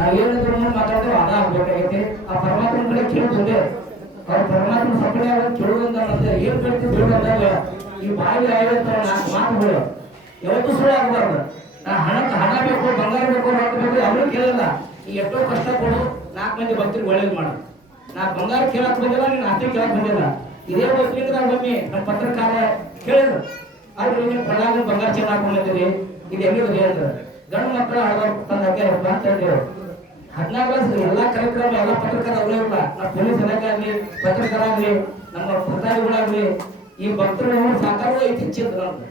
ನಾವೇನಿದ್ರು ಮಾತಾಡ್ತೇವೆ ಅದ ಆಗ್ಬೇಕಾಗೈತಿ. ಆ ಪರಮಾತ್ಮನ ಕಡೆ ಕೇಳೋದೇ ಅವ್ರ ಪರಮಾತ್ಮ ಸಪಡೆ ಕೇಳುವಂತ ಏನ್ ಕೇಳ್ತೀವಿ ಕೇಳುವಂದಾಗ ಈ ಬಾಯಿ ಆಗಿರ್ತಾವ 4 ಮಾತುಗಳು ಯಾವತ್ತೂ ಸುಳ್ಳು ಆಗಬಾರ್ದು. ಹಣ ಬೇಕು, ಬಂಗಾರ ಬೇಕು, ರೊಕ್ಕ ಬೇಕು ಅವ್ರು ಕೇಳಲ್ಲ. ಈ ಎಷ್ಟೋ ಕಷ್ಟ ಕೊಡು 4 ಮಂದಿ ಭಕ್ತರಿಗೆ ಒಳ್ಳೇದು ಮಾಡು. ನಾ ಬಂಗಾರ ಕೇಳಕ್ ಬಂದಿಲ್ಲ, ನೀನು ಆಸ್ತಿ ಕೇಳಕ್ ಬಂದಿಲ್ಲ. ಇದೇ ವಸ್ತಿಗೆ ನಾವು ಒಮ್ಮೆ ನಮ್ಮ ಪತ್ರಕಾರ ಕೇಳಿದ್ರು, ಆದ್ರೆ ನೀವು ಪ್ರಧಾನ ಬಂಗಾರ ಚೇನ್ ಹಾಕೊಂಡಿದ್ದೀರಿ, ಇದು ಹೆಂಗಿದ್ರಿ ಅಂತ. ಗಂಡು ಮಕ್ಕಳು ಆಡೋರು ತಂದು ಹಾಕ್ಯಾರಪ್ಪ ಅಂತ ಹೇಳಿದ್ರು. 14 ಕ್ಲಾಸ್ ಎಲ್ಲಾ ಕಾರ್ಯಕ್ರಮ ಎಲ್ಲ ಪತ್ರಕಾರ ಅವರೇ ಇಲ್ಲ. ನಮ್ಮ ಪೊಲೀಸ್ ಇಲಾಖೆ ಆಗ್ಲಿ, ಪತ್ರಕಾರ ಆಗ್ಲಿ, ನಮ್ಮ ಪ್ರಧಾನಿಗಳಾಗ್ಲಿ ಈ ಭಕ್ತರು ಸಾಕಾರ ಐತಿ ಹೆಚ್ಚಿದ್ರು ನಮ್ದು.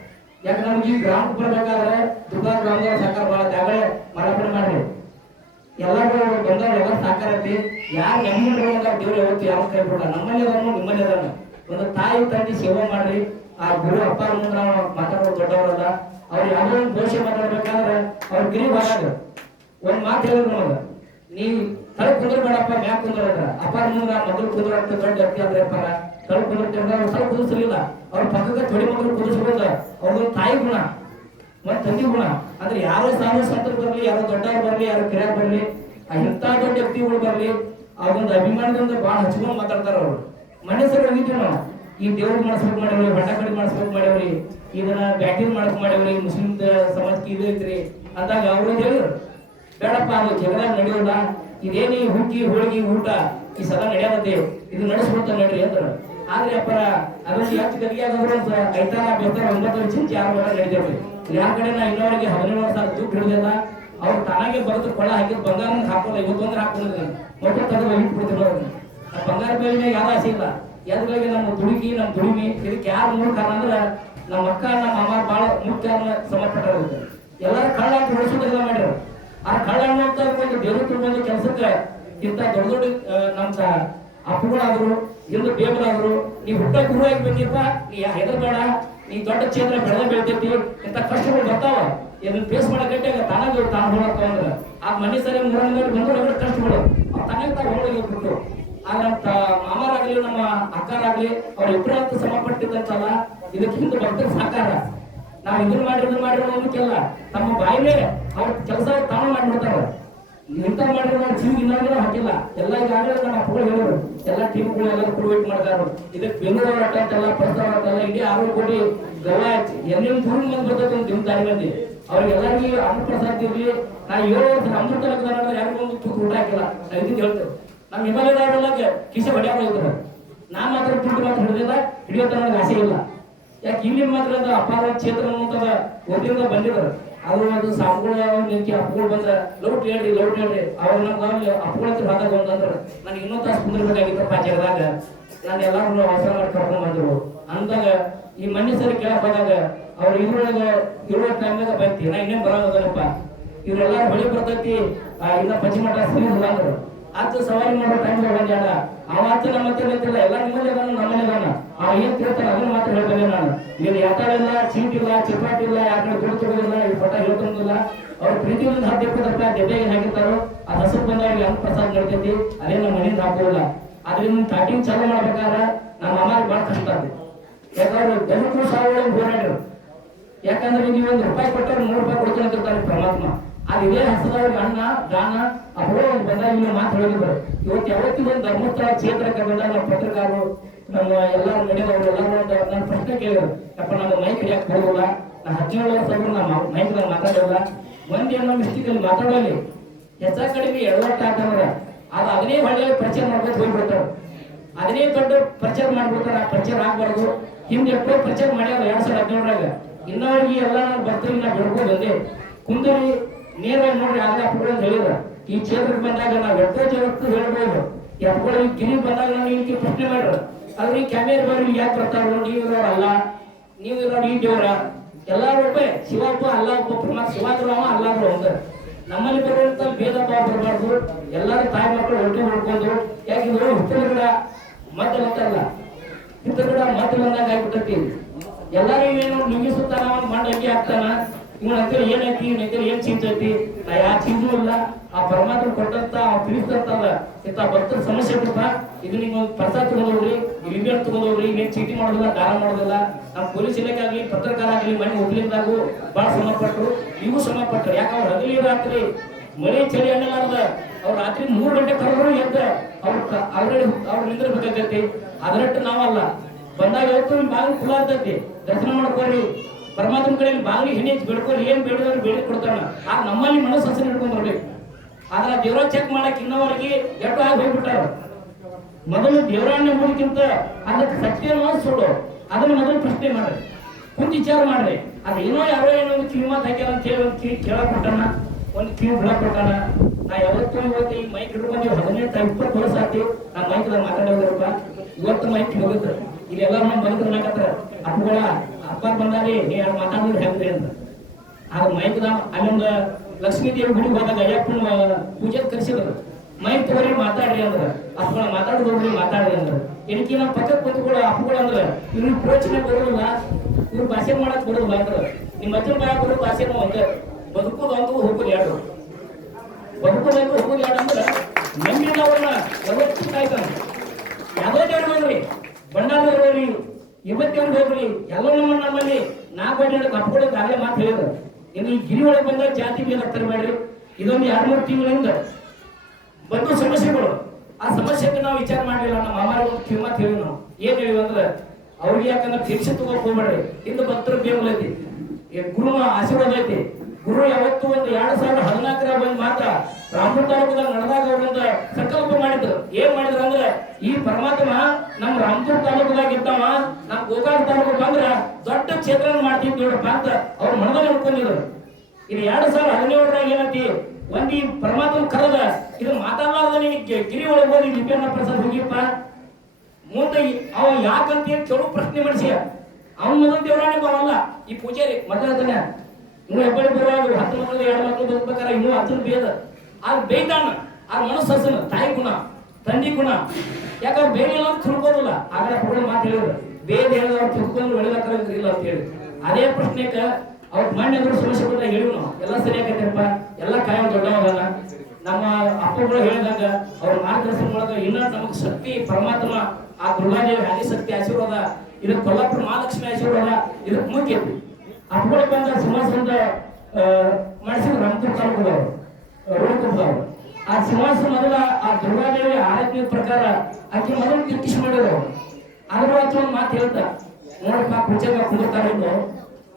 ಯಾಕೆ ನಮ್ಗೆ ಈ ಗ್ರಾಮಕ್ಕೆ ಬರ್ಬೇಕಾದ್ರೆ ದುರ್ಗಾ ಗ್ರಾಮದವ್ರ ಸಾಕಾರ ಭಾಳ ಜಾಗಳೆ ಮಾರಾಪಣೆ ಮಾಡ್ರಿ. ಎಲ್ಲರೂ ಬಂದವ್ರು ಎಲ್ಲ ಸಾಕಾರ ಐತಿ. ಯಾರು ನೆಮ್ಮದಿ ದೇವ್ರು ಯಾವತ್ತು ಯಾವ ಕೈ ಬಿಡಲ್ಲ. ನಮ್ಮಲ್ಲಿ ಅದನ್ನು ನಿಮ್ಮಲ್ಲಿ ಅದಾನ. ಒಂದು ತಾಯಿ ತಂದೆ ಸೇವೆ ಮಾಡ್ರಿ. ಆ ಗುರು ಅಪ್ಪ ಮುಂದೆ ನಾವು ಮಾತಾಡೋದು ದೊಡ್ಡವರಲ್ಲ. ಅವ್ರು ಯಾವುದೋ ಒಂದು ದೋಷ ಮಾತಾಡ್ಬೇಕಾದ್ರೆ ಅವ್ರ ಗಿರಿ ಬರಾಗ ಒಂದ್ ಮಾತು ಹೇಳಿದ್ರು ನಮಗ, ನೀ ತಳ ಕುಂದ್ರಬೇಡಪ್ಪ, ಮ್ಯಾಕ್ ಕುಂದ್ರ ಅಪ್ಪ ಮುಂದ ಮಗಳು ಕುಂದ್ರಕ್ಕೆ ದೊಡ್ಡ ವ್ಯಕ್ತಿ ಆದ್ರೆ ಅಪ್ಪಾರ ತಳ ಕುಂದಿರ್ತಾರೆ. ಅವ್ರು ತಳ ಕುದಿಸಲಿಲ್ಲ. ಅವ್ರ ಪಕ್ಕಕ್ಕೆ ತೊಡಿ ಮಗಳು ಕುದಿಸ್ಕೊಂಡ ಅವ್ರದೊಂದು ತಾಯಿ ಗುಣ ಒಂದ್ ತಂದಿ ಗುಣ. ಅಂದ್ರೆ ಯಾರೋ ಸಾಧು ಸಂತರು ಬರ್ಲಿ, ಯಾರೋ ದೊಡ್ಡವ್ರು ಬರ್ಲಿ, ಯಾರೋ ಕಿರಿಯರು ಬರ್ಲಿ, ಇಂಥ ದೊಡ್ಡ ವ್ಯಕ್ತಿಗಳು ಬರ್ಲಿ, ಅದೊಂದು ಅಭಿಮಾನದಿಂದ ಬಹಳ ಹಚ್ಕೊಂಡ್ ಮಾತಾಡ್ತಾರ ಅವ್ರು. ಮನುಷ್ಯರು ಹೋಗಿದ್ವಿ ನಾವು. ಈ ದೇವ್ರಿಗೆ ಮಾಡಿಸ್ಬೇಕು ಮಾಡೇವ್ರಿ, ಹೊಂಡ ಕಡೆ ಮಾಡಿಸ್ಬೇಕು ಮಾಡೇವ್ರಿ, ಇದನ್ನ ಬ್ಯಾಟಿಂಗ್ ಮಾಡಕ್ ಮಾಡೇವ್ರಿ, ಮುಸ್ಲಿಂ ಸಮಾಜಕ್ಕೆ ಇದು ಐತ್ರಿ ಅಂದಾಗ ಅವ್ರು ಹೇಳಿದ್ರು, ಬೇಡಪ್ಪ ಅದು ಜಗಳ ನಡೆಯೋಲ್ಲ, ಇದೇನಿ ಹುಕ್ಕಿ ಹೋಳಿಗೆ ಊಟ ಈ ಸಲ ನಡೆಯತ್ತೆ, ಇದು ನಡೆಸ್ಬಿಡ್ತ ನಡ್ರಿ ಅಂತ. ಆದ್ರೆ ಅಪ್ಪರ ಅದೊಂದು ಎಷ್ಟು ಗದಿಗೆ ಆದ್ರು ಐತಾರ ಬೇತಾರ 9 ಚಿಂಚಿ 6 ವರ್ಷ ನಡೀತೇವ್ರಿ. ಯಾರ ಕಡೆ ನಾ ಇನ್ನೊವರೆಗೆ 17 ಸಾವಿರ ದುಡ್ಡು ಹಿಡಿದಿಲ್ಲ. ಅವ್ರು ತಾನಾಗೆ ಬರೆದು ಕೊಳ ಹಾಕಿದ್ ಬಂಗಾರ ಹಾಕೋಲ್ಲ, ಇವತ್ತೊಂದ್ರೆ ಹಾಕೊಂಡಿದ್ದೀನಿ ಮೊದಲು ತೆಗೆದು ಇಟ್ಬಿಡ್ತೀನಿ. ಆ ಬಂಗಾರ ಮೇಲೆ ಯಾವ ಆಸೆ ಇಲ್ಲ. ಎದ್ಗಳಿಗೆ ನಮ್ಮ ದುಡುಕಿ, ನಮ್ಮ ದುಡಿಮೆ ಇದಕ್ಕೆ ಯಾರು ಮೂಲ ಕಾರಣ ಅಂದ್ರೆ ನಮ್ಮ ಅಕ್ಕ ನಮ್ಮ ಮಾಮ ಬಹಳ ಮುಖ್ಯ ಸಂಬಂಧಪಟ್ಟಾಗುತ್ತೆ. ಎಲ್ಲರೂ ಕಳ್ಳ ಅಂತ ಉಳಿಸೋದೆಲ್ಲ ಮಾಡಿದ್ರು. ಆ ಕಳ್ಳ ಅನ್ನೋಂತ ಒಂದು ದೇವರ ಬಂದ ಕೆಲಸಕ್ಕೆ ಇಂಥ ದೊಡ್ಡ ದೊಡ್ಡ ನಮ್ಮ ಅಪ್ಪುಗಳಾದ್ರು ಇಂದು ಬೇಬರಾದ್ರು, ನೀ ಹುಟ್ಟ ಗುರು ಆಗಿ ಬಂದಿಪ್ಪ, ನೀ ಹೆದರ್ಬೇಡ, ನೀ ದೊಡ್ಡ ಕ್ಷೇತ್ರ ಬೆಳೆದ ಬೆಳ್ತೈತಿ, ಇಂಥ ಕಷ್ಟಗಳು ಬರ್ತಾವ, ಇದನ್ನ ಫೇಸ್ ಮಾಡಕ್ಕೆ ತಾನಾಗ ತಾನು ಹೋಗತ್ತ ಅಂದ್ರೆ ಆ ಮನೆ ಸರಿ 3 ಬಂದು ಕಷ್ಟಗಳು ತಾನಾಗ ತಾವು ಹೋಳಿಗೆ ಬಿಟ್ಟು. ಆಗ ನಮ್ಮ ಮಾಮರಾಗ್ಲಿ ನಮ್ಮ ಅಕ್ಕರಾಗ್ಲಿ ಅವ್ರ ಇಬ್ಬರು ಅಂತ ಸಮಪಟ್ಟಿದ್ದಂತಲ್ಲ, ಇದಕ್ಕೆ ಹಿಂದೆ ಭಕ್ತರ ಸಾಕಾರ. ನಾವು ಇದನ್ನ ಮಾಡಿರೋ ಅನ್ನೋಕ್ಕೆಲ್ಲ ತಮ್ಮ ಬಾಯಿಲೇ ಅವ್ರ ಕೆಲಸ ತಾನು ಮಾಡ್ಬಿಡ್ತಾರ. ಇಂಥ ಮಾಡಿರೋ ನಾವು ಜೀವ ಇನ್ನೂ ಹಾಕಿಲ್ಲ. ಎಲ್ಲ ಈಗಾಗಲೇ ನಮ್ಮ ಅಪ್ಪಗಳು ಹೇಳೋರು, ಎಲ್ಲ ಟೀಮ್ಗಳು ಎಲ್ಲರೂ ಕುಡಿವೇಟ್ ಮಾಡ್ತಾರ. ಇದಕ್ಕೆ ಬೆಂಗಳೂರು ಆಟ ಅಂತೆಲ್ಲ ಪ್ರಸ್ತಾವ ಅಂತಲ್ಲ, ಇಡೀ 6 ಕೋಟಿ ಗವ ಎಲ್ಲೆಲ್ಲ ದೂರ ಮಂದಿ ಬರ್ತೈತೆ ಒಂದು ನಿಮ್ಮ ದಾರಿ ಮಂದಿ. ಅವ್ರಿಗೆಲ್ಲರಿಗೂ ಅನ್ನಪ್ರಸಾದ ಇರ್ಲಿ. ನಾ 7 ವರ್ಷ ಅಮೃತ ಲಗ್ನ ಯಾರಿಗೊಂದು ತುತ್ತು ಊಟ ಹಾಕಿಲ್ಲ. ನಾವು ಇದಕ್ಕೆ ಹೇಳ್ತೇವೆ. ನಮ್ಮ ಹಿಮಾಲಯದವರೆಲ್ಲ ಕಿಸೆ ಹೊಡ್ಯಾಕ ಹೋಗ್ತಾರೆ. ನಾ ಮಾತ್ರ ದುಡ್ಡು ಮಾತ್ರ ಹಿಡಿದಿಲ್ಲ, ಹಿಡಿಯೋತ ನನಗೆ ಆಸೆ ಇಲ್ಲ. ಯಾಕೆ ಇಲ್ಲಿ ಮಾತ್ರ ಅಪಾರ ಕ್ಷೇತ್ರ ಅನ್ನುವಂಥದ ಒಬ್ಬರಿಂದ ಬಂದಿದ್ದಾರೆ. ಅದು ಸಾವುಗಳ ನಿಂತಿ ಅಪ್ಪಗಳು ಬಂದ್ರೆ ಲೌಟ್ ಹೇಳ್ರಿ ಅವ್ರು ನಮ್ಗೆ ಅಪ್ಪಗಳ ಹತ್ರ ಹೋದಾಗ ಅಂತಂದ್ರೆ ನನಗೆ ಇನ್ನೊಂದು ತಾಸು ಕುಂದಿರ್ಬೇಕಾಗಿತ್ತಪ್ಪ ಜಗದಾಗ. ನಾನು ಎಲ್ಲರೂ ಅವಸರ ಮಾಡಿ ಕರ್ಕೊಂಡ್ ಬಂದ್ರು ಅಂದಾಗ ಈ ಮನೆ ಸರಿ ಕೇಳಕ್ ಹೋದಾಗ ಅವ್ರು ಇರುವ ಟೈಮ್ನಾಗ ಬಂತಿ ನಾ ಇನ್ನೇನ್ ಬರೋದಲ್ಲಪ್ಪ, ಇವ್ರೆಲ್ಲಾರು ಹೊಳಿ ಬರ್ತೈತಿ, ಇನ್ನ ಪಂಚಮಠ ಸಿಗಿಲ್ಲ ಅಂದ್ರು. ಆತ ಸವಾರಿ ಮಾಡೋ ಟೈಮ್ ಬಂದ್ಯಾಡ ಅವತ್ತು ನಮ್ಮ ಹತ್ರ ಗೊತ್ತಿಲ್ಲ, ಎಲ್ಲ ನಿಮ್ಮಲ್ಲಿ ಅದಾನ ನಮ್ಮಲ್ಲಿ ಅದಾನ. ಅವ ಏನ್ ಕೇಳ್ತಾನೆ ಅದನ್ನ ಮಾತ್ರ ಹೇಳ್ತೇನೆ ನಾನು. ನೀನು ಯಾತಾಳಿಲ್ಲ, ಚೀಟ್ ಇಲ್ಲ, ಚಿಪಾಟ್ ಇಲ್ಲ, ಯಾರ ಕಡೆ ದುಡ್ಡು ತಗೋದಿಲ್ಲ, ಈ ಪಟ ಹೇಳ್ತಂದಿಲ್ಲ. ಅವ್ರ ಪ್ರೀತಿಯಿಂದ 10-20 ರೂಪಾಯಿ ಗೆಡ್ಡೆಗೆ ಹಾಕಿರ್ತಾರೋ ಆ ಹಸು ಬಂದವ್ರಿಗೆ ಅನ್ನ ಪ್ರಸಾದ ನಡ್ತೈತಿ, ಅದೇ ನಮ್ಮ ಮನೆಯಿಂದ ಹಾಕೋಲ್ಲ. ಅದ್ರಿಂದ ಸ್ಟಾರ್ಟಿಂಗ್ ಚಾಲು ಮಾಡ್ಬೇಕಾದ್ರೆ ನಮ್ಮ ಅಮ್ಮಾರಿಗೆ ಭಾಳ ಕಷ್ಟ ಆಗ್ತದೆ. ಯಾಕಂದ್ರೆ ಜನಕ್ಕೂ ಸಾವಿರ ಹೋರಾಡಿರು. ಯಾಕಂದ್ರೆ ನೀವು 1 ರೂಪಾಯಿ ಕೊಟ್ಟರೆ 3 ರೂಪಾಯಿ ಕೊಡ್ತೀನಿ ಅಂತಿರ್ತಾರೆ ಪರಮಾತ್ಮ. ಅದು ಇದೇ ಹಸದವ್ರಿಗೆ ಅನ್ನ ದಾನ ಅಪರೋ ಬಂದಾಗ ಇಲ್ಲಿ ಮಾತು ಹೇಳಿದ್ರು. ಇವತ್ತು ಯಾವತ್ತಿಗೂ ಒಂದು ಧರ್ಮಸ್ಥಳ ಕ್ಷೇತ್ರಕ್ಕೆ ಬಂದಾಗ ನಮ್ಮ ಪತ್ರಕಾರರು ನಮ್ಮ ಎಲ್ಲರೂ ನಡೆದವರು ಎಲ್ಲರೂ ನನ್ನ ಪ್ರಶ್ನೆ ಕೇಳಿದ್ರು, ಯಪ್ಪ ನಮ್ಮ ಮೈಕ್ ಹಿಡಿಯಕ್ಕೆ ಬರೋದಿಲ್ಲ, ನಾ 17 ವರ್ಷ ನಮ್ಮ ಮೈಕ್ ಮಾತಾಡೋಲ್ಲ, ಮಂದಿ ಅನ್ನೋ ಮಿಸ್ಟಿಕಲ್ಲಿ ಮಾತಾಡೋಲ್ಲಿ ಹೆಚ್ಚ ಕಡಿಮೆ ಎಡವಟ್ಟ ಹಾಕಂದ್ರೆ ಅದು ಅದನ್ನೇ ಒಳ್ಳೆ ಪ್ರಚಾರ ಮಾಡ್ಕೊಂಡು ಹೋಗ್ಬಿಡ್ತಾರೆ. ಅದನ್ನೇ ದೊಡ್ಡ ಪ್ರಚಾರ ಮಾಡ್ಬಿಡ್ತಾರೆ. ಆ ಪ್ರಚಾರ ಆಗ್ಬಾರ್ದು. ಹಿಂದೆ ಎಷ್ಟೋ ಪ್ರಚಾರ ಮಾಡ್ಯಾರ 2017ರಾಗ. ಇನ್ನವರಿಗೆ ಎಲ್ಲ ನಾವು ಬರ್ತೀವಿ, ನಾವು ಬೆಳ್ಕೊಂಡು ಬಂದೆ ಕುಂದರಿ ನೇರವಾಗಿ ನೋಡ್ರಿ. ಆದ್ರೆ ಅಪ್ಪಗಳು ಹೇಳಿದ್ರು, ಈ ಕ್ಷೇತ್ರಕ್ಕೆ ಬಂದಾಗ ನಾವು ಎಷ್ಟೋ ಜಗತ್ತು ಹೇಳ್ಬೋದು. ಎಪ್ಪಗಳು ಗಿರಿ ಬಂದಾಗ ನಾವು ಇಲ್ಲಿ ಪ್ರಶ್ನೆ ಮಾಡ್ರು, ಆದ್ರೆ ಈ ಕ್ಯಾಮೇರಾ ಬರ್ರಿ ಯಾಕೆ ಬರ್ತಾರೋ, ನೀವಿರೋರಲ್ಲ, ನೀವಿರೋರು ಈ ದೇವ್ರ ಎಲ್ಲಾರು ಒಬ್ಬ ಶಿವಪ್ಪ ಅಲ್ಲ, ಒಬ್ಬ ಪ್ರಮಾಣ ಶಿವಾದ್ರು ಅವ ಅಲ್ಲಾದ್ರು ಅಂತಾರೆ. ನಮ್ಮಲ್ಲಿ ಬರುವಂತ ಭೇದ ಭಾವ ಬರಬಾರ್ದು. ಎಲ್ಲರೂ ತಾಯಿ ಮಕ್ಕಳು ಒಟ್ಟು ಮಾಡ್ಕೊಂಡು, ಯಾಕಿದ್ರು ಹಿತ್ತಲ ಗಿಡ ಮದ್ದಲ್ಲ, ಹಿತ್ತಲ ಗಿಡ ಮದ್ದು ಬಂದಾಗ ಆಗ್ಬಿಟ್ಟೈತಿ. ಎಲ್ಲರೂ ಏನು ನುಂಗಿಸುತ್ತಾನ, ಮಣ್ಣು ಅಕ್ಕಿ ಹಾಕ್ತಾನ, ಇವನ ಅಂತೇಳಿ ಏನೈತಿ, ಇವನ ಅಂತೇಳಿ ಏನ್ ಚೀಜ್ ಐತಿ, ನಾ ಯಾವ ಚೀಜು ಇಲ್ಲ. ಆ ಪರಮಾತ್ಮ ಕೊಟ್ಟಂತ ತಿಳಿಸ್ತಂತಲ್ಲ ಇಂಥ ಭಕ್ತರ ಸಮಸ್ಯೆ ಬಿಡ್ತಾ ಇದು ನಿಮ್ಗೊಂದು ಪ್ರಸಾದ ತಗೊಂಡೋಗ್ರಿ, ಲಿಮಿಟ್ ತಗೊಂಡೋಗ್ರಿ, ನೀನ್ ಚೀಟಿ ಮಾಡೋದಿಲ್ಲ, ದಾನ ಮಾಡೋದಿಲ್ಲ. ನಮ್ಮ ಪೊಲೀಸ್ ಇಲಾಖೆ ಆಗ್ಲಿ, ಪತ್ರಕಾರ ಆಗ್ಲಿ, ಮನೆ ಹುಬ್ಳಿಂದಾಗೂ ಬಹಳ ಶ್ರಮ ಪಟ್ಟರು, ಇವು ಶ್ರಮ ಪಟ್ಟರು. ಯಾಕಂದ್ರೆ ಹಗಲಿ ರಾತ್ರಿ ಮಳೆ ಚಳಿ ಅನ್ನಲಾರ್ದ ಅವ್ರು ರಾತ್ರಿ 3 ಗಂಟೆ ಕರೆದ್ರು ಎದ್ದ ಅವ್ರ ನಿಂದಿರ್ಬೇಕಾಗೈತಿ. ಅದರಟ್ಟು ನಾವಲ್ಲ ಬಂದಾಗ ಇವತ್ತು ಬಾಗಿಲು ಖುಲ್ಲ ಇರ್ತೈತಿ, ದರ್ಶನ ಮಾಡ್ಕೋರಿ, ಪರಮಾತ್ಮ ಕಡೆ ಬಾಗಿಲು ಹೆಣ್ಣೆ ಬೆಳ್ಕೋರಿ, ಏನ್ ಬೇಡಿದವ್ರು ಬೇಡಿ ಕೊಡ್ತಾನ. ಆ ನಮ್ಮಲ್ಲಿ ಮನಸ್ಸು ಹಸನ ಹಿಡ್ಕೊಂಡ್ ಬರ್ಬೇಕು. ಆದ್ರೆ ದೇವ್ರ ಚೆಕ್ ಮಾಡಕ್ ಇನ್ನವರೆಗೆ ಎಷ್ಟು ಆಗಿ ಹೋಗ್ಬಿಟ್ಟಾರ. ಮೊದಲು ದೇವರನ್ನ ಎಂಬುದಕ್ಕಿಂತ ಅದಕ್ಕೆ ಸತ್ಯ ಸುಳ್ಳು ಅದನ್ನ ಮೊದಲು ಪ್ರಶ್ನೆ ಮಾಡ್ರಿ, ಕುಂತ ವಿಚಾರ ಮಾಡ್ರಿ. ಅದೇನೋ ಯಾರೋ ಏನೋ ಒಂದು ಕಿವಿ ಮಾತು ಹಾಕ್ಯಾರ ಅಂತ ಹೇಳಿ ಒಂದು ಕಿವಿ ಕೇಳಕ್ ಕೊಟ್ಟಾನ, ಒಂದು ಕಿವಿ ಬಿಡಕ್ ಕೊಟ್ಟಾನ. ನಾ ಯಾವತ್ತೂ ಇವತ್ತು ಈ ಮೈಕ್ ಹಿಡ್ಕೊಂಡು 18-20 ವರ್ಷ ಆತಿ ನಾ ಮೈಕ್ದಾಗ ಮಾತಾಡೋದ್ರಪ್ಪ. ಇವತ್ತು ಮೈಕ್ ಹೋಗುತ್ತೆ ಇಲ್ಲಿ ಎಲ್ಲರೂ ನಮ್ಮ ಬಂದ್ರು ಅನ್ನಕತ್ತಾರ, ಅಪ್ಪಗಳ ಅಪ್ಪ ಬಂದಾರಿ ನೀ ಯಾರು ಮಾತಾಡಿದ್ರೆ ಹೆಂಗ್ರಿ ಅಂತ. ಆಗ ಮೈಕ್ದ ಅಲ್ಲೊಂದು ಲಕ್ಷ್ಮೀ ದೇವಿ ಗುಡಿಗೆ ಹೋದಾಗ ಅಯ್ಯಪ್ಪನ ಪೂಜೆ ಕರೆಸಿದ್ರು, ಮೈಕ್ ತಗೋರಿ ಮಾತಾಡ್ರಿ ಅಂದ್ರ, ಅಪ್ಪಗಳ ಮಾತಾಡೋದ್ರಿ ಮಾತಾಡ್ರಿ ಅಂದ್ರ. ಏನಕ್ಕೆ ನಮ್ಮ ಪಕ್ಕದ ಕುಂತ್ಕೊಳ್ಳೋ ಅಪ್ಪಗಳು ಅಂದ್ರೆ ಇವ್ರಿಗೆ ಪ್ರೋಚನೆ ಬರೋದಿಲ್ಲ, ಇವ್ರು ಭಾಷೆ ಮಾಡಕ್ ಬರೋದಿಲ್ಲ ಅಂದ್ರ. ನಿಮ್ಮ ಅಜ್ಜನ ಬಾಯ ಬರೋ ಭಾಷೆ ಒಂದೇ, ಬದುಕೋದಂತೂ ಹೋಗೋದು ಎರಡು, ಬದುಕೋದಂತೂ ಹೋಗೋದು ಎರಡು ಅಂದ್ರೆ ನಮ್ಮಿಂದ ಅವ್ರನ್ನ ಯಾವತ್ತೂ ಕಾಯ್ತಾನ. ಯಾವ್ದೋ ದೇವ್ರು ಹೋಗ್ರಿ, ಬಂಡಾರದವ್ರು ಹೋಗ್ರಿ, ಇವತ್ತೇವ್ರು ಹೋಗ್ರಿ, ಎಲ್ಲ ನಮ್ಮಲ್ಲಿ 4 ಕಪ್ಕೊಳ್ಳೋದು ಆಗಲೇ ಮಾತು ಹೇಳಿದ್ರು. ಇನ್ನು ಈ ಗಿರಿ ಒಳಗೆ ಬಂದಾಗ ಜಾತಿ ಭೇದ ತರಬೇಡ್ರಿ. ಇದೊಂದು 2-3 ತಿಂಗಳಿಂದ ಬಂದು ಸಮಸ್ಯೆಗಳು, ಆ ಸಮಸ್ಯೆಗೆ ನಾವು ವಿಚಾರ ಮಾಡಲಿಲ್ಲ. ನಮ್ಮ ಮಾಮಾರಿ ಒಂದು ಕಿಮ್ಮತ್ ಹೇಳಿ ನಾವು ಏನ್ ಹೇಳಿವಿ ಅಂದ್ರೆ ಅವ್ರಿಗೆ ಯಾಕಂದ್ರೆ ಭಿಕ್ಷೆ ತಗೋಕ್ ಹೋಗ್ಬೇಡ್ರಿ, ಇಂದು ಭಕ್ತರ ಬೇವುಲ್ ಐತಿ, ಗುರು ಆಶೀರ್ವಾದ ಐತಿ. ಗುರು ಯಾವತ್ತು ಒಂದು 2014 ಬಂದ್ ಮಾತ್ರ ರಾಮಪುರ ತಾಲೂಕದಾಗ ನಡೆದಾಗ ಅವರೊಂದು ಸಂಕಲ್ಪ ಮಾಡಿದ್ರು. ಏನ್ ಮಾಡಿದ್ರು ಅಂದ್ರೆ ಈ ಪರಮಾತ್ಮ ನಮ್ ರಾಮಪುರ ತಾಲೂಕದಾಗ ಇದ್ದಾವ, ನಮ್ ಗೋಕಾಕ್ ತಾಲೂಕು ಬಂದ್ರ ದೊಡ್ಡ ಕ್ಷೇತ್ರ ಮಾಡ್ತಿದ್ ನೋಡ್ರಪ್ಪ ಅಂತ ಅವ್ರ ಮನದಲ್ಲಿ ಹೇಳ್ಕೊಂಡಿದ್ರು. ಇದು 2017 ಏನೈತಿ, ಒಂದ್ ಈ ಪರಮಾತ್ಮ ಕರೆದ ಇದು ಮಾತಾಡಲಾರ್ದ ನಿನಗೆ ಗಿರಿ ಒಳಗೆ ಹೋಗಿ ನಿಪೇನ ಪ್ರಸಾದ್ ಹೋಗಿಪ್ಪ ಮುಂದೆ ಅವ ಯಾಕಂತ ಕೇಳು ಪ್ರಶ್ನೆ ಮಾಡಿಸಿ. ಅವನ ಮೊದಲು ದೇವರಾಣಿ ಬರಲ್ಲ ಈ ಪೂಜಾರಿ ಮೊದಲ ಇನ್ನು ಹೆಬ್ಬಳ್ಳಿ ಬರುವಾಗ 10 ಮಕ್ಕಳು 2 ಮಕ್ಕಳು ಬದುಕ್ಬೇಕಾರ ಇನ್ನೂ 10 ಬೇದ ಆಗ ಬೇಯ್ತಾನ. ಆ ಮನಸ್ಸು ಹಸನ ತಾಯಿ ಗುಣ ತಂದಿ ಗುಣ, ಯಾಕಂದ್ರೆ ಬೇಯಿಲ್ಲ ಅಂತ ತಿಳ್ಕೋದಿಲ್ಲ. ಆಗಲೇ ಹುಡುಗ ಮಾತು ಹೇಳಿದ್ರು, ಬೇದ ಹೇಳಿದವ್ರು ತಿಳ್ಕೊಂಡು ಒಳ್ಳೆದಾಕಲ್ಲ ಇಲ್ಲ ಅಂತ ಹೇಳಿ. ಅದೇ ಪ್ರಶ್ನೆಕ ಅವ್ರ ಮಣ್ಣೆದ್ರು ಸಮಸ್ಯೆ ಕೂಡ ಹೇಳಿವ್ ನಾವು, ಎಲ್ಲ ಸರಿಯಾಗೈತಪ್ಪ, ಎಲ್ಲ ಕಾಯ ದೊಡ್ಡವಾಗಲ್ಲ. ನಮ್ಮ ಅಪ್ಪಗಳು ಹೇಳಿದಾಗ ಅವ್ರ ಮಾರ್ಗದರ್ಶನ ಒಳಗ ಇನ್ನೂ ನಮಗ್ ಶಕ್ತಿ ಪರಮಾತ್ಮ ಆ ದುರ್ಗಾದೇವಿ ಆದಿಶಕ್ತಿ ಆಶೀರ್ವಾದ, ಇದಕ್ಕೆ ಕೊಲ್ಲಾಪುರ ಮಹಾಲಕ್ಷ್ಮಿ ಆಶೀರ್ವಾದ ಇದಕ್ಕೆ ಮುಖ್ಯ. ಅಪ್ಪಗಳು ಬಂದ ಸಿಂಹಾಸನದ ಮಾಡಿಸಿದ್ರು ರಾಮಪುರ ತಾಲೂಕದವರು ರೋಣಕುಪ್ಪದವರು. ಆ ಸಿಂಹಾಸನ ಮೊದಲ ಆ ದುರ್ಗಾದೇವಿ ಆರಾಧನೆ ಪ್ರಕಾರ ಆಕೆ ಮೊದಲು ನಿರ್ದೇಶ ಮಾಡಿದ್ರು. ಆದ್ರೂ ಆಕೆ ಒಂದು ಮಾತು ಹೇಳ್ತಾ, ನೋಡಪ್ಪ ಕುರ್ಚಾಗ ಕುಂದಿರ್ತಾರ ಇನ್ನು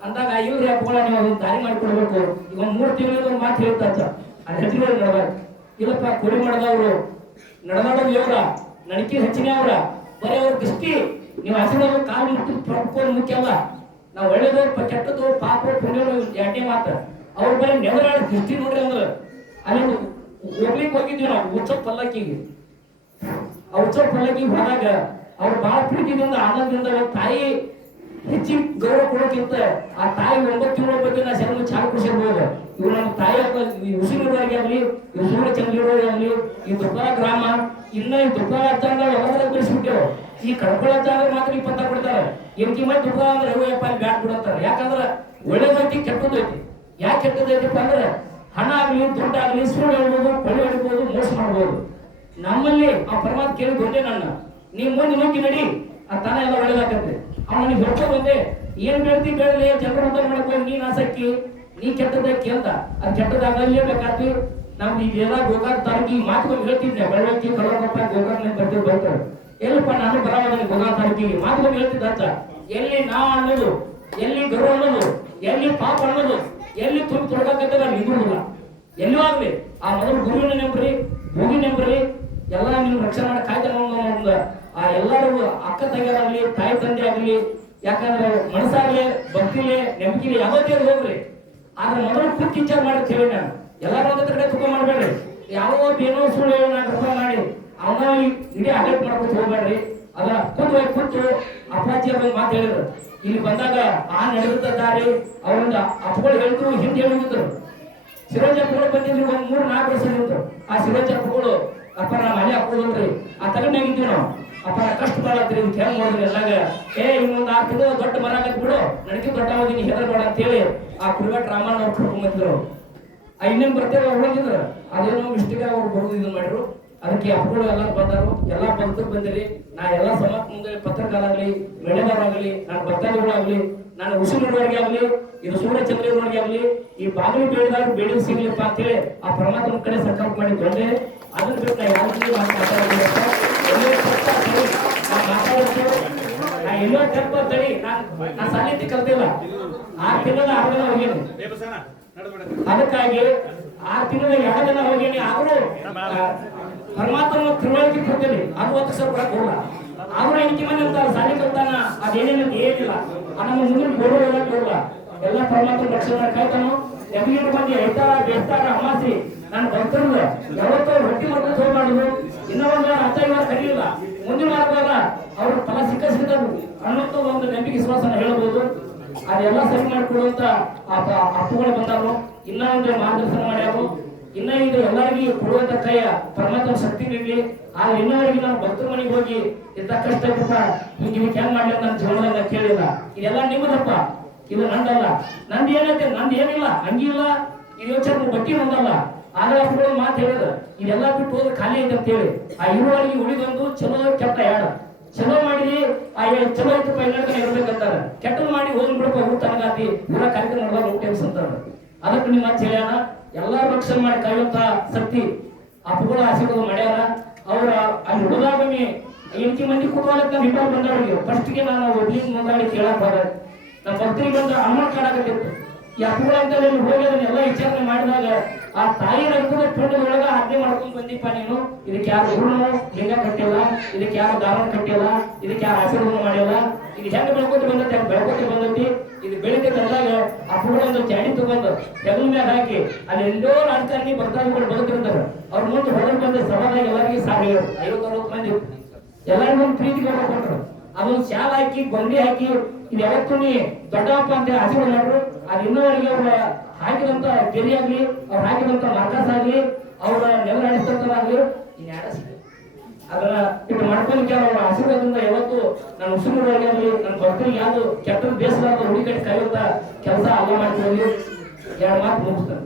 ಅಂದಾಗ ಇವ್ರಿ ಅಪ್ಪಗಳ ನೀವು ಅದನ್ನ ದಾರಿ ಮಾಡಿಕೊಡ್ಬೇಕು. ಈಗ ಒಂದು 3 ತಿಂಗಳಿಂದ ಒಂದು ಮಾತು ಹೇಳ್ತಾ ಅದು ಹೆಜ್ಜೆಗಳು ನಡೆದಾಗ ಇಲ್ಲಪ್ಪ ಕೊಡಿ ಮಾಡಿದವರು ನಡೆದಾಡೋದು ಇವ್ರ ನಡಿಕೆ ಹೆಚ್ಚಿನ ಅವ್ರ ಬರೀ ಅವ್ರ ದೃಷ್ಟಿ ನೀವು ಹಸಿದವ್ರು ಕಾಲು ಮುಟ್ಟು ಪ್ರಮುಖ ಮುಖ್ಯ ಅಲ್ಲ. ನಾವು ಒಳ್ಳೇದವ್ರು ಕೆಟ್ಟದ್ದು ಪಾಪ ಪುಣ್ಯಗಳು 2ನೇ ಮಾತು. ಅವ್ರ ಬರೀ ನೆವರಾಡಿ ದೃಷ್ಟಿ ನೋಡ್ರಿ ಅಂದ್ರೆ ಅಲ್ಲಿ ಹೋಗ್ಲಿಕ್ಕೆ ಹೋಗಿದ್ವಿ ನಾವು ಉತ್ಸವ ಪಲ್ಲಕ್ಕಿಗೆ. ಆ ಉತ್ಸವ ಪಲ್ಲಕ್ಕಿಗೆ ಹೋದಾಗ ಅವ್ರು ಬಹಳ ಪ್ರೀತಿಯಿಂದ ಆನಂದದಿಂದ ತಾಯಿ ಹೆಚ್ಚಿನ ಗೌರವ ಕೊಡೋಕ್ಕಿಂತ ಆ ತಾಯಿ 9 ತಿಂಗಳ ಬಗ್ಗೆ ನಾ ಶರಣ ಚಾಲು ಕುಡಿಸಿರ್ಬೋದು. ಇವ್ರು ನಮ್ಮ ತಾಯಿ ಉಸಿರುವವರಿಗೆ ಆಗಲಿ, ಇವ್ರು ಸೂರ್ಯಚಂದ್ರವರಿಗೆ ಆಗಲಿ, ಈ ದುರ್ಗಾ ಗ್ರಾಮ ಇನ್ನ ಈ ದುರ್ಗಾ ಅರ್ಚಾಂಗ ಎಲ್ಲದರ ಬೆಳೆಸ್ಬಿಟ್ಟೆವು. ಈ ಕಡ್ಕೊಳ ಅರ್ಚಾಂಗ ಮಾತ್ರ 20 ಕೊಡ್ತಾರೆ. ಏನ್ ಕಿಮ್ಮತ್ ದುರ್ಗಾ ಅಂದ್ರೆ 70 ಬ್ಯಾಟ್ ಬಿಡಂತಾರೆ. ಯಾಕಂದ್ರೆ ಒಳ್ಳೇದೈತಿ ಕೆಟ್ಟದೈತಿ. ಯಾಕೆ ಕೆಟ್ಟದೈತಿಪ್ಪ ಅಂದ್ರೆ ಹಣ ಆಗ್ಲಿ ದುಡ್ಡಾಗ್ಲಿ ಸುಳ್ಳು ಹೇಳ್ಬೋದು, ಕೊಳ್ಳೆ ಹೊಡಿಬೋದು, ಮೋಸ ಮಾಡ್ಬೋದು. ನಮ್ಮಲ್ಲಿ ಆ ಪರಮಾತ್ಮ ಕೇಳಿ ಬಂದೆ ನನ್ನ ನೀ ಮುಂದೆ ನುಗ್ಗಿ ನಡಿ ಆ ತಾನ ಎಲ್ಲ ಒಳ್ಳೇದಾಕಂತೆ. ಅವನಿಗೆ ಹೇಳ್ಕೊ ಬಂದೆ, ಏನ್ ಬೇಡ್ತಿ ಬೇಡಲಿ ಜನರ ಅಂತ ಮಾಡಕ್ ನೀನ್ ಆಸಕ್ತಿ ನೀ ಕೆಟ್ಟದಕ್ಕೆ ಅಂತ ಅದು ಕೆಟ್ಟದಾಗಲೇ ಬೇಕಾಗ್ತಿ. ನಾವು ಇದೆಲ್ಲ ಗೋಕಾಕ್ ತಾಲೂಕಿ ಮಾತುಗಳು ಹೇಳ್ತಿದ್ದೆ, ಬೆಳವಣಿಗೆ ಕಲರಪ್ಪ ಗೋಕಾಕ್ ಬರ್ತೀವಿ ಬರ್ತಾರೆ ಎಲ್ಲಪ್ಪ ನಾನು ಬರವಾದ ಗೋಕಾಕ್ ತಾಲೂಕಿಗೆ ಮಾತುಗಳು ಹೇಳ್ತಿದ್ದ ಅಂತ. ಎಲ್ಲಿ ನಾವು ಅನ್ನೋದು, ಎಲ್ಲಿ ಗರ್ವ ಅನ್ನೋದು, ಎಲ್ಲಿ ಪಾಪ ಅನ್ನೋದು, ಎಲ್ಲಿ ತುಂಬ ತೊಡಕತ್ತ ನಿಂದಿಲ್ಲ. ಎಲ್ಲೂ ಆಗ್ಲಿ ಆ ಮೊದಲು ಗುರುವಿನ ನೆಂಬ್ರಿ, ಭೂಮಿ ನೆಂಬ್ರಿ, ಎಲ್ಲ ನೀವು ರಕ್ಷಣೆ ಮಾಡಿ ಕಾಯ್ದೆ. ಆ ಎಲ್ಲರೂ ಅಕ್ಕ ತಂಗಿಯರಾಗ್ಲಿ, ತಾಯಿ ತಂದೆ ಆಗ್ಲಿ, ಯಾಕಂದ್ರೆ ಮನಸ್ಸಾಗ್ಲಿ ಭಕ್ತಿಲಿ ನಂಬಿಕೆಲಿ ಯಾವತ್ತೇ ಹೋಗ್ರಿ. ಆದ್ರೆ ಮೊದಲು ಕುತ್ ವಿಚಾರ ಮಾಡಿ ಹೇಳಿ ನಾನು ಎಲ್ಲಾರು ಒಂದೇ ಕಡೆ ತುಕ ಮಾಡ್ಬೇಡ್ರಿ. ಯಾವ ಏನೋ ಸುಳ್ಳು ಹೇಳಿ ನಾನು ಕೃಪಾ ಮಾಡಿ ಅವನ ಇಡೀ ಅಡೇಟ್ ಮಾಡ್ಕೊತ ಹೋಗ್ಬೇಡ್ರಿ. ಅದ ಕೂತು ಅಪ್ಪಾಜಿ ಅವ್ರ ಮಾತು ಹೇಳಿದ್ರು. ಇಲ್ಲಿ ಬಂದಾಗ ಆ ನಡೆದ ದಾರಿ ಅವರಿಂದ ಅಪ್ಪಗಳು ಹೇಳಿದ್ರು, ಹಿಂದೆ ಹೇಳಿದ್ರು. ಶಿರೋಜ ಅಪ್ಪಗಳು ಬಂದಿದ್ರು, ಒಂದ್ 3-4 ವರ್ಷ ನಿಂತು. ಆ ಶಿರೋಜ ಅಪ್ಪಗಳು ಅಪ್ಪ ನಾವು ಮನೆ ಹಾಕೋದ್ರಿ ಆ ತಗನಾಗಿದ್ವಿ ನಾವು. ಅಪ್ಪ ಕಷ್ಟ ಬಾಳತ್ರಿ ಹೆಂಗ್ ನೋಡಿದ್ರಿ ಎಲ್ಲಾಗ ಇನ್ನೊಂದು 6 ತಿಂಗಳು ದೊಡ್ಡ ಮರ ಆಗತ್ ಬಿಡು, ನನಗೆ ದೊಡ್ಡ ಹೋಗಿ ಹೆದರ್ಬೇಡ ಅಂತ ಹೇಳಿ ಆ ಕುರುಗಟ್ ರಾಮಣ್ಣ ಅವ್ರು ಕರ್ಕೊಂಡ್ ಬಂದಿದ್ರು. ಇನ್ನೇನ್ ಬರ್ತೇವೆ ಅವ್ರು ಬಂದಿದ್ರು. ಅದೇನೋ ಮಿಸ್ಟೇಕ್ ಅವ್ರು ಬರೋದು ಇದನ್ನ ಮಾಡಿದ್ರು. ಅದಕ್ಕೆ ಅಪ್ಪಗಳು ಎಲ್ಲರೂ ಬಂದರು, ಎಲ್ಲಾ ಬಂದ್ರು ಬಂದಿರಿ. ನಾ ಎಲ್ಲಾ ಸಮಾಜ ಮುಂದೆ ಪತ್ರಕಾರಾಗ್ಲಿ, ಮೇಳೆದಾರಾಗ್ಲಿ, ನಾನು ಭಕ್ತಾದಿಗಳಾಗ್ಲಿ, ನಾನು ಉಸಿರುವವರೆಗೆ ಆಗಲಿ ಇದು ಸೂರ್ಯಚಂದ್ರವರೆಗೆ ಆಗಲಿ ಈ ಬಾಗಿಲು ಬೇಡಿದಾಗ ಬೇಡಿ ಸಿಗ್ಲಿಪ್ಪ ಅಂತೇಳಿ ಆ ಪರಮಾತ್ಮನ ಕಡೆ ಸಂಕಲ್ಪ ಮಾಡಿಕೊಂಡೆ. ಅದನ್ನ ಬಿಟ್ಟು ನಾ ಯಾರಿಗೂ ಮಾತಾಡೋದಿಲ್ಲ. ನಾ ಎಲ್ಲೋ ತಪ್ಪ ತಡಿ ನಾ ಸಾಲಿತಿ ಕಲ್ತಿಲ್ಲ. 6 ತಿಂಗಳ 6 ದಿನ ಹೋಗೇನಿ. ಅದಕ್ಕಾಗಿ 6 ತಿಂಗಳ 2 ದಿನ ಹೋಗೇನಿ. ಆದ್ರೂ ಪರಮಾತ್ಮನ ತಿಳುವಳಿಕೆ ಕೊಡ್ತೇನೆ. 60 ಸಾವಿರ ಕೂಡ ಕೊಡಲ್ಲ. ಆದ್ರೂ ಎಂಟಿ ಮಂದಿ ಅಂತಾರೆ ಸಾಲಿ ಕಲ್ತಾನ ಅದೇನೇನು ಏನಿಲ್ಲ ನಮ್ಮ ಮುಂದಿನ ಗೋಡೋಲ್ಲ ಕೊಡಲ್ಲ. ಎಲ್ಲ ಪರಮಾತ್ಮ ರಕ್ಷಣೆ ಕಾಯ್ತಾನು. ಎಮ್ಮಿಗೆ ಮಂದಿ ಐತಾರ ಬೇಸ್ತಾರ ಅಮಾಸಿ ನಾನು ಭಕ್ತರಲ್ಲ ಯಾವತ್ತೋ ರೊಟ್ಟಿ ಮಾಡ್ಕೊಂಡು ಹೋಗ್ಬಾರ್ದು. ಇನ್ನೂ ಒಂದು ಅರ್ಥ ಇವಾಗ ಕರೀಲಿಲ್ಲ. ಮುಂದಿನ ವಾರದಾಗ ಅವ್ರ ಫಲ ಸಿಕ್ಕರು ಅನ್ನೋಂಥ ಒಂದು ನಂಬಿಕೆ ವಿಶ್ವಾಸನ ಹೇಳ್ಬೋದು. ಅದೆಲ್ಲ ಸರಿ ಮಾಡಿಕೊಡುವಂತ ಅಪ್ಪುಗಳು ಬಂದಾರು. ಇನ್ನ ಒಂದು ಮಾರ್ಗದರ್ಶನ ಮಾಡ್ಯಾರು. ಇನ್ನ ಇದು ಎಲ್ಲರಿಗೂ ಕೊಡುವಂತ ಕೈಯ ಪರಮಾತ್ಮ ಶಕ್ತಿ ನೀಡಲಿ. ಆದ್ರೆ ಇನ್ನವರೆಗೆ ನಾನು ಭಕ್ತರ ಮನೆಗೆ ಹೋಗಿ ಇಂಥ ಕಷ್ಟ ಪುಟ್ಟ ಹಿಂಗೆ ಹೆಂಗ್ ಮಾಡ್ಲಿ ನನ್ನ ಜೀವನದಾಗ ಕೇಳಿಲ್ಲ. ಇದೆಲ್ಲ ನಿಮ್ಮದಪ್ಪ, ಇದು ನಂದಲ್ಲ. ನಂದು ಏನೈತೆ ನಂದು ಏನಿಲ್ಲ ಹಂಗಿಲ್ಲ. ಇದು ಯೋಚನೆ ಬಟ್ಟಿ ನಂದಲ್ಲ. ಆದ್ರೆ ಅಪ್ಪುಗಳು ಮಾತು ಹೇಳಿದ್ರು ಇದೆಲ್ಲ ಬಿಟ್ಟು ಹೋದ್ರೆ ಖಾಲಿ ಐತೆ ಅಂತ ಹೇಳಿ ಆ ಇರುವವರೆಗೆ ಉಳಿದೊಂದು ಚಲೋ ಕೆಟ್ಟ ಯಾಡ ಚಲೋ ಮಾಡಿ ಚಲೋ ಐತಪ್ಪ ಇನ್ನೊಂದು ಇರ್ಬೇಕಂತಾರ. ಕೆಟ್ಟದ್ ಮಾಡಿ ಹೋಗಿ ಬಿಡಪ್ಪ ಊಟ ಹಂಗಾತಿ ಊರ ಕಾರ್ಯಕ್ರಮ ಮಾಡಿದಾಗ ಊಟ ಅಂತಾರ. ಅದಕ್ಕೆ ನಿಮ್ಮ ಹೇಳ್ಯಾನ ಎಲ್ಲಾರು ರಕ್ಷಣೆ ಮಾಡಿ ಕಾಯುವಂತ ಶಕ್ತಿ ಅಪ್ಪುಗಳ ಆಶೀರ್ವಾದ ಮಾಡ್ಯಾರ. ಅವ್ರ ಅಲ್ಲಿ ಹುಡುಗಾಗಮಿ 8 ಮಂದಿ ಕುಟುಂಬಕ್ಕೆ ನಾನು ಇಬ್ಬರು ಬಂದವರಿಗೆ ಫಸ್ಟ್ಗೆ ನಾನು ಒಬ್ಲಿಂಗ್ ಮುಂದಾಡಿ ಕೇಳಕ್ ಬಾರ ನಮ್ಮ ಭಕ್ತರಿಗೆ ಬಂದು ಅಮ್ಮ ಕಾಡಾಕತ್ತಿತ್ತು. ಈ ಅಪ್ಪುಗಳಂತ ಹೋಗಿ ಅದನ್ನೆಲ್ಲ ವಿಚಾರಣೆ ಮಾಡಿದಾಗ ಆ ತಾಯಿ ರಕ್ತದ ಪಿಂಡದೊಳಗ ಆಜ್ಞೆ ಮಾಡ್ಕೊಂಡು ಬಂದಿಪ್ಪ ನೀನು. ಇದಕ್ಕೆ ಯಾರು ಗುರುನು ಲಿಂಗ ಕಟ್ಟಿಲ್ಲ, ಇದಕ್ಕೆ ಯಾರು ದಾರಣ ಕಟ್ಟಿಲ್ಲ, ಇದಕ್ಕೆ ಯಾರು ಆಶೀರ್ವಾದ ಮಾಡಿಲ್ಲ. ಇದು ಹೆಂಗ್ ಬೆಳ್ಕೊತಿ ಬಂದೈತಿ ಹೆಂಗ್ ಬೆಳ್ಕೊತಿ ಬಂದೈತಿ. ಇದು ಬೆಳಿಗ್ಗೆ ಬಂದಾಗ ಅಪ್ಪುಗಳೊಂದು ಚಾಡಿ ತಗೊಂಡು ತೆಗಲ ಮ್ಯಾಗ ಹಾಕಿ ಅಲ್ಲಿ ಎಲ್ಲೋ ರಾಜಕಾರಣಿ ಭಕ್ತಾದಿಗಳು ಬದುಕಿರ್ತಾರೆ. ಅವ್ರ ಮುಂದೆ ಹೊರಗೆ ಬಂದ ಸಭಾದಾಗ ಎಲ್ಲರಿಗೂ 50-60 ಮಂದಿ ಎಲ್ಲರಿಗೂ ಪ್ರೀತಿ ಕೊಟ್ಟರು. ಅದೊಂದು ಶಾಲ ಹಾಕಿ ಗೊಂಡಿ ಹಾಕಿ ಇದು ಯಾವತ್ತೂ ನೀ ದೊಡ್ಡಪ್ಪ ಅಂತ ಆಶೀರ್ವಾದ ಮಾಡ್ರು. ಅದು ಇನ್ನೋವರೆಗೆ ಅವ್ರ ಹಾಕಿದಂತ ಗೆರಿ ಆಗ್ಲಿ ಅವ್ರು ಹಾಕಿದಂತ ಮಾರ್ಕಸ್ ಆಗ್ಲಿ ಅವ್ರ ನೆಲ ನಡೆಸ್ತಂತಾಗ್ಲಿ ಇನ್ಯಾಡ ಸಿಗ ಅದನ್ನ ಇಟ್ಟು ಮಾಡ್ಕೊಂಡು ಅವ್ರ ಆಶೀರ್ವಾದದಿಂದ ಯಾವತ್ತು ನನ್ನ ಉಸಿರುವರೆಗೆ ಆಗಲಿ ನನ್ನ ಭಕ್ತರಿಗೆ ಯಾವ್ದು ಕೆಟ್ಟ ಬೇಸರ ಹುಡುಕಿ ಕಾಯುವಂತ ಕೆಲಸ ಅಲ್ಲ ಮಾಡ್ತೀವಿ. 2 ಮಾತು ಮುಗಿಸ್ತಾರೆ.